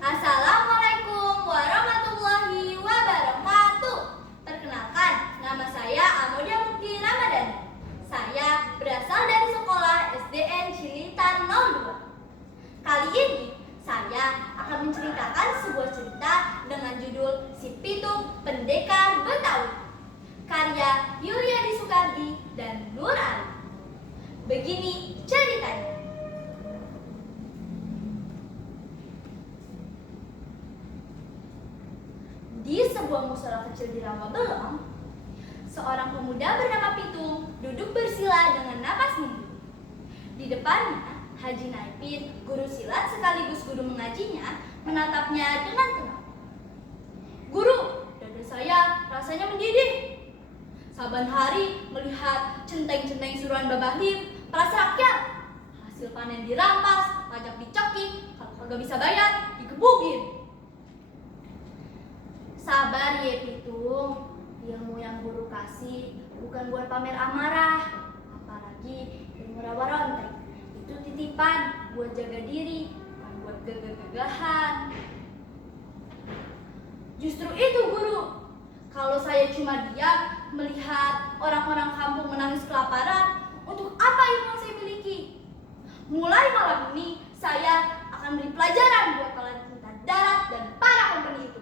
Assalamualaikum warahmatullahi wabarakatuh. Perkenalkan, nama saya Amodia Mukti Ramadhani. Saya berasal dari sekolah SDN Cililitan 02. Kali ini saya akan menceritakan sebuah cerita dengan judul Si Pitung Pendekar Betawi, karya Yuliadi Soekardi dan Nur Ali. Begini ceritanya. Di sebuah musala kecil di Rawabelong, seorang pemuda bernama Pitung duduk bersila dengan napas membuih. Di depannya, Haji Naipin, guru silat sekaligus guru mengajinya, menatapnya dengan tenang. "Guru, dada saya rasanya mendidih. Saban hari melihat centeng-centeng suruhan Babah Lim, peras rakyat. Hasil panen dirampas, pajak dicoki, kalau kagak bisa bayar, digebukin." "Sabar ya Pitung, ilmu yang guru kasih bukan buat pamer amarah, apalagi ilmu rawa rontek. Itu titipan buat jaga diri, bukan buat gagah-gagahan." "Justru itu guru, kalau saya cuma diam melihat orang-orang kampung menangis kelaparan, untuk apa ilmu yang saya miliki? Mulai malam ini saya akan beri pelajaran buat kalian tentang darat dan para kompeni itu.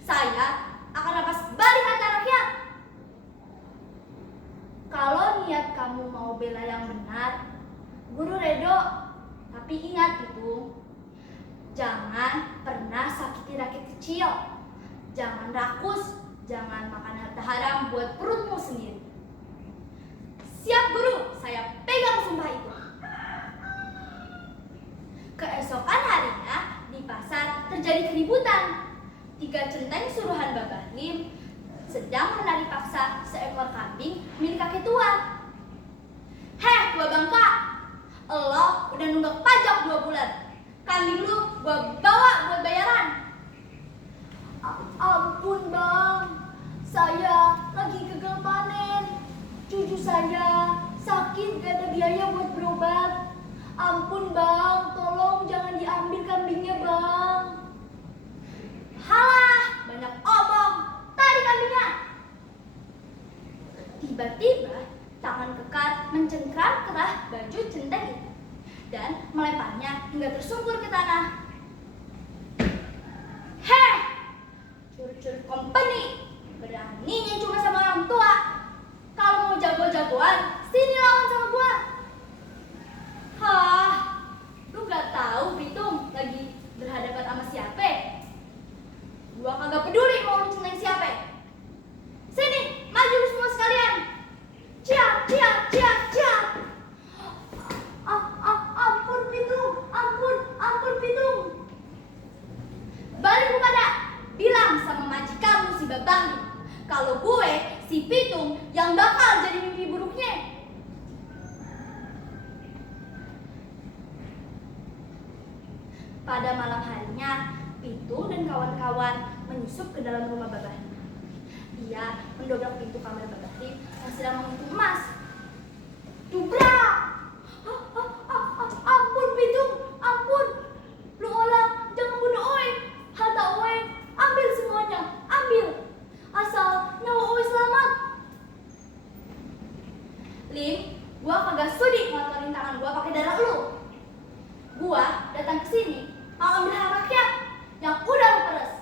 Saya akan rampas balik harta rakyat." "Kalau niat kamu mau bela yang benar, guru redo. Tapi ingat Pitung, jangan pernah sakiti rakyat kecil. Jangan rakus, jangan makan harta haram buat perutmu sendiri." "Siap guru, saya pegang sumpah itu." Keesokan harinya di pasar terjadi keributan. 3 centeng suruhan Babah Lim sedang menarik paksa seekor kambing milik kakek tua. "Heh, tua bangka, elo udah nunggak pajak 2 bulan. Kambing lu gua bawa buat bayaran." "Ampun bang, saya lagi gagal panen. Cucu saya sakit, gak ada biaya buat berobat. Ampun bang, tolong jangan diambil kambingnya bang." "Halah, banyak omong, tarik kambingnya." Tiba-tiba tangan kekar mencengkram kerah baju centeng itu dan melemparnya hingga tersungkur ke tanah. "Heh, curi-curi kompeni, beraninya cuma sama orang tua. Kalau mau jago-jagoan, sini lawan sama gua." "Hah, lu gak tahu Pitung lagi berhadapan sama siapa? Gua kagak peduli mau lu centeng siapa. Sini, maju lu semua sekalian. Ciap, ciap, ciap, ciap." Ampun Pitung, ampun Pitung." "Balik lu pada, bilang sama majikanmu si Babang Lim, kalau gue si Pitung yang bakal jadi mimpi buruknya." Pada malam harinya, Pitung dan kawan-kawan menyusup ke dalam rumah Babah Lim. Ia mendobrak pintu kamar Babah Lim yang sedang menghitung emas. Dubrak! "Ampun Pitung, ampun. Lu olah jangan bunuh Oe. Harta Oe ambil semuanya, ambil. Asal nyawa Oe selamat." "Lim, gua kagak sudi ngotorin tangan gua pakai darah lu. Gua datang ke sini mau ambil hak rakyat yang udah lu peres.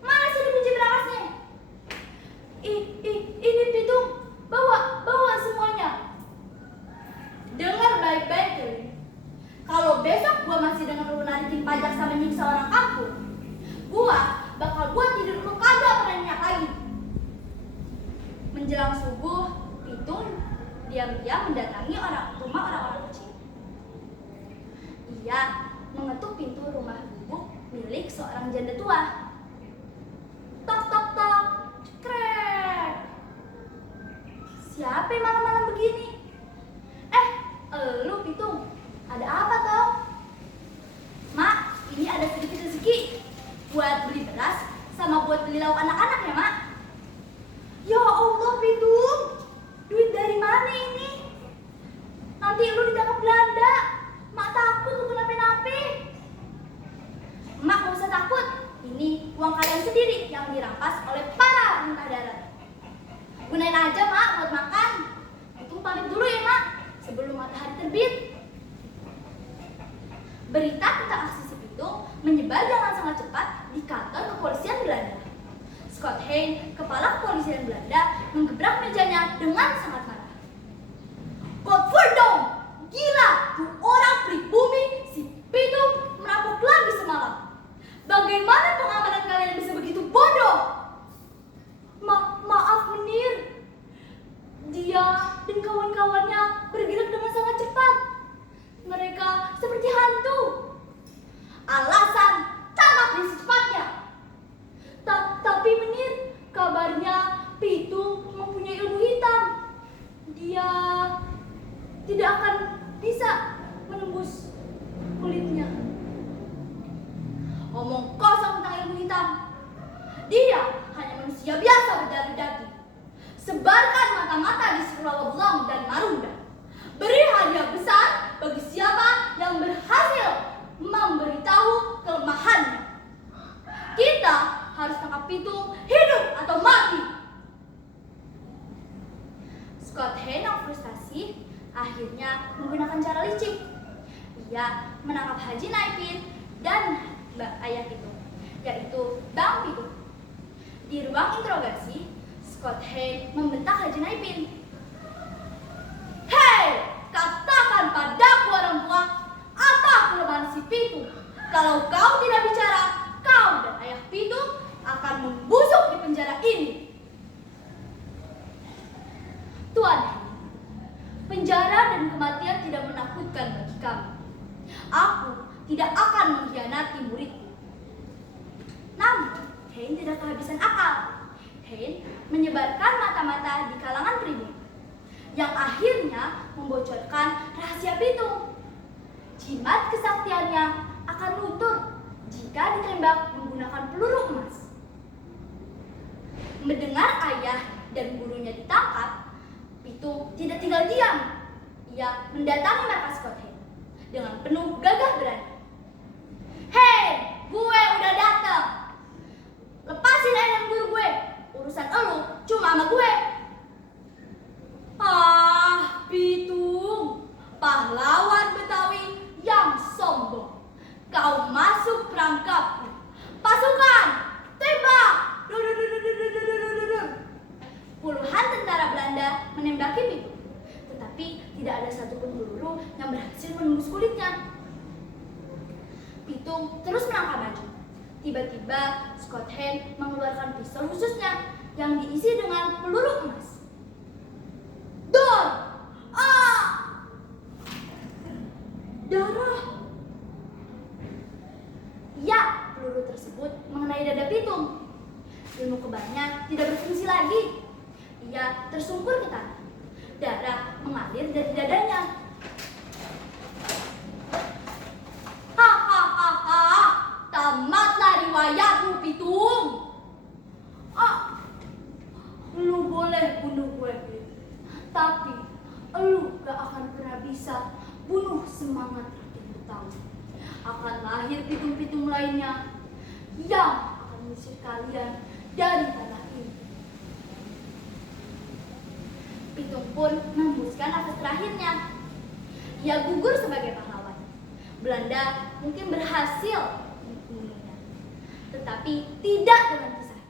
Mana sih kunci berangkasnya?" Ini Pitung, bawa semuanya." "Dengar baik-baik ya, Lim. Kalau besok gua masih dengar lu narikin pajak sama nyiksa orang kampung, gua bakal buat tidur lu kagak pernah nyenyak lagi." Menjelang subuh, Pitung diam-diam mendatangi rumah orang-orang kecil. Ia mengetuk pintu rumah gubuk milik seorang janda tua. Tok tok tok, cekrek. "Siapa yang malam-malam begini?" Lu Pitung, ada apa toh?" "Mak, ini ada sedikit rezeki buat beli beras sama buat beli lauk anak-anak ya mak." "Ya Allah Pitung, duit dari mana ini? Nanti lu ditangkap Belanda, mak takut lu kenapa-napa." "Mak uang kalian sendiri yang dirampas oleh para muntah darat. Gunain aja, Mak, buat makan. Pitung pamit dulu ya, Mak, sebelum matahari terbit. Berita tentang aksi si Pitung menyebar dengan sangat cepat di kantor kepolisian Belanda. Scott Hein, kepala kepolisian Belanda, menggebrak mejanya dengan sangat marah. Godverdomme! Gila! Tuh orang pribumi si Pitung merampok lagi semalam. Bagaimana pengamanan kalian bisa begitu bodoh? Maaf, Menir. Dia dan kawan-kawannya bergerak dengan sangat cepat. Mereka seperti hantu. Alasan, tangkap dia secepatnya. Tapi Menir, kabarnya Pitung mempunyai ilmu hitam. Dia tidak akan bisa menembus kulitnya. Omong kosong tentang ilmu hitam. Dia hanya manusia biasa berdarah daging. Sebarkan mata-mata di Sekolah Weblong dan Marunda. Beri hadiah besar bagi siapa yang berhasil memberitahu kelemahannya. Kita harus tangkap Pitung hidup atau mati. Scott Hein yang frustasi akhirnya menggunakan cara licik. Ia menangkap Haji Naipin dan ayah Pitung, yaitu Bang Pitung. Di ruang interogasi, Scott Hein membentak Haji Naipin. Hei, katakan padaku orang tua, apa kelemahan si Pitung? Kalau kau tidak bicara, kau dan ayah Pitung akan membusuk di penjara ini. Tuan Hein, penjara dan kematian tidak menakutkan bagi kami. Aku tidak akan mengkhianati muridku. Namun, Hein tidak kehabisan akal. Hein menyebarkan mata-mata di kalangan pribumi, yang akhirnya membocorkan rahasia Pitung. Jimat kesaktiannya akan luntur jika ditembak menggunakan peluru emas. Mendengar ayah dan gurunya ditangkap, Pitung tidak tinggal diam. Ia mendatangi markas Scott Hein dengan penuh gagah berani. Hei, gue udah datang. Lepasin ayah dan guru gue. Urusan elu cuma sama gue. Ah, Pitung, pahlawan Betawi yang sombong. Kau masuk perangkapku. Pasukan, tembak! Puluhan tentara Belanda menembaki Pitung, tetapi tidak ada satupun peluru yang berhasil menembus kulitnya. Pitung terus melangkah maju. Tiba-tiba Scott Hein mengeluarkan pistol khususnya yang diisi dengan peluru emas. Dor! Ah! Darah! Ya, peluru tersebut mengenai dada Pitung. Ilmu kebalnya tidak berfungsi lagi. Ia tersungkur ke tanah. Darah mengalir dari dadanya. Hahaha, tamatlah riwayatmu, Pitung. Ah, lu boleh bunuh gue, tapi lu gak akan pernah bisa bunuh semangat rakyat Betawi. Akan lahir pitung-pitung lainnya yang akan mengusir kalian dari tanah ini. Pitung pun menghembuskan nafas terakhirnya. Ia gugur sebagai pahlawan. Belanda mungkin berhasil membunuhnya, tetapi tidak dengan kisahnya.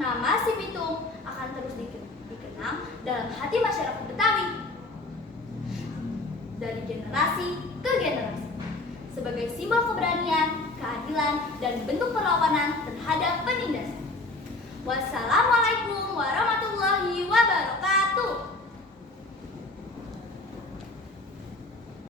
Nama si Pitung akan terus dikenang dalam hati masyarakat Betawi dari generasi ke generasi sebagai simbol keberanian, keadilan, dan bentuk perlawanan terhadap penindasan. Wassalam.